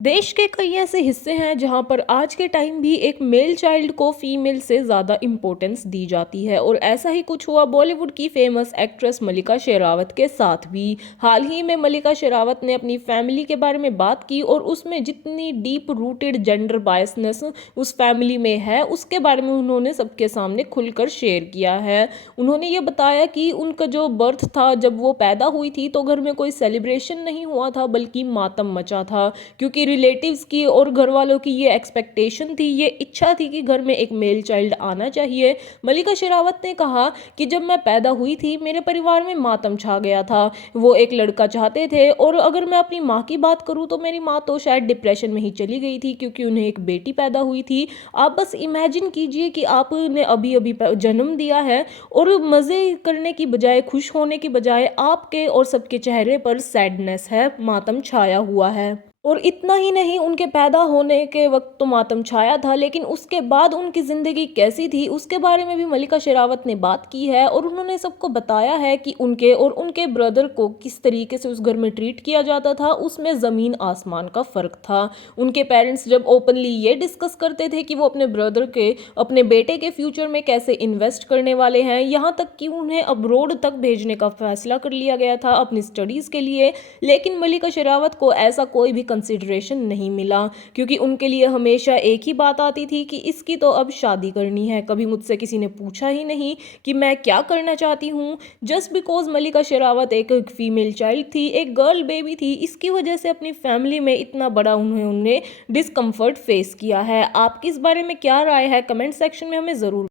देश के कई ऐसे हिस्से हैं जहां पर आज के टाइम भी एक मेल चाइल्ड को फीमेल से ज़्यादा इम्पोर्टेंस दी जाती है और ऐसा ही कुछ हुआ बॉलीवुड की फेमस एक्ट्रेस मल्लिका शेरावत के साथ भी। हाल ही में मल्लिका शेरावत ने अपनी फैमिली के बारे में बात की और उसमें जितनी डीप रूटेड जेंडर बायसनेस उस फैमिली में है उसके बारे में उन्होंने सबके सामने खुलकर शेयर किया है। उन्होंने ये बताया कि उनका जो बर्थ था, जब वो पैदा हुई थी तो घर में कोई सेलिब्रेशन नहीं हुआ था बल्कि मातम मचा था, क्योंकि रिलेटिव्स की और घर वालों की ये एक्सपेक्टेशन थी, ये इच्छा थी कि घर में एक मेल चाइल्ड आना चाहिए। मल्लिका शेरावत ने कहा कि जब मैं पैदा हुई थी मेरे परिवार में मातम छा गया था, वो एक लड़का चाहते थे। और अगर मैं अपनी माँ की बात करूँ तो मेरी माँ तो शायद डिप्रेशन में ही चली गई थी क्योंकि उन्हें एक बेटी पैदा हुई थी। आप बस इमेजिन कीजिए कि आपने अभी अभी जन्म दिया है और मज़े करने की बजाय, खुश होने की बजाय आपके और सबके चेहरे पर सैडनेस है, मातम छाया हुआ है। और इतना ही नहीं, उनके पैदा होने के वक्त तो मातम छाया था, लेकिन उसके बाद उनकी ज़िंदगी कैसी थी उसके बारे में भी मल्लिका शेरावत ने बात की है और उन्होंने सबको बताया है कि उनके और उनके ब्रदर को किस तरीके से उस घर में ट्रीट किया जाता था, उसमें ज़मीन आसमान का फ़र्क था। उनके पेरेंट्स जब ओपनली ये डिस्कस करते थे कि वो अपने ब्रदर के, अपने बेटे के फ्यूचर में कैसे इन्वेस्ट करने वाले हैं, यहाँ तक कि उन्हें अब्रोड तक भेजने का फैसला कर लिया गया था अपनी स्टडीज़ के लिए। लेकिन मल्लिका शेरावत को ऐसा कोई भी कंसिडरेशन नहीं मिला, क्योंकि उनके लिए हमेशा एक ही बात आती थी कि इसकी तो अब शादी करनी है। कभी मुझसे किसी ने पूछा ही नहीं कि मैं क्या करना चाहती हूँ। जस्ट बिकॉज मल्लिका शेरावत एक फीमेल चाइल्ड थी, एक गर्ल बेबी थी, इसकी वजह से अपनी फैमिली में इतना बड़ा उन्होंने डिस्कम्फर्ट फेस किया है। आपकी इस बारे में क्या राय है? कमेंट सेक्शन में हमें ज़रूर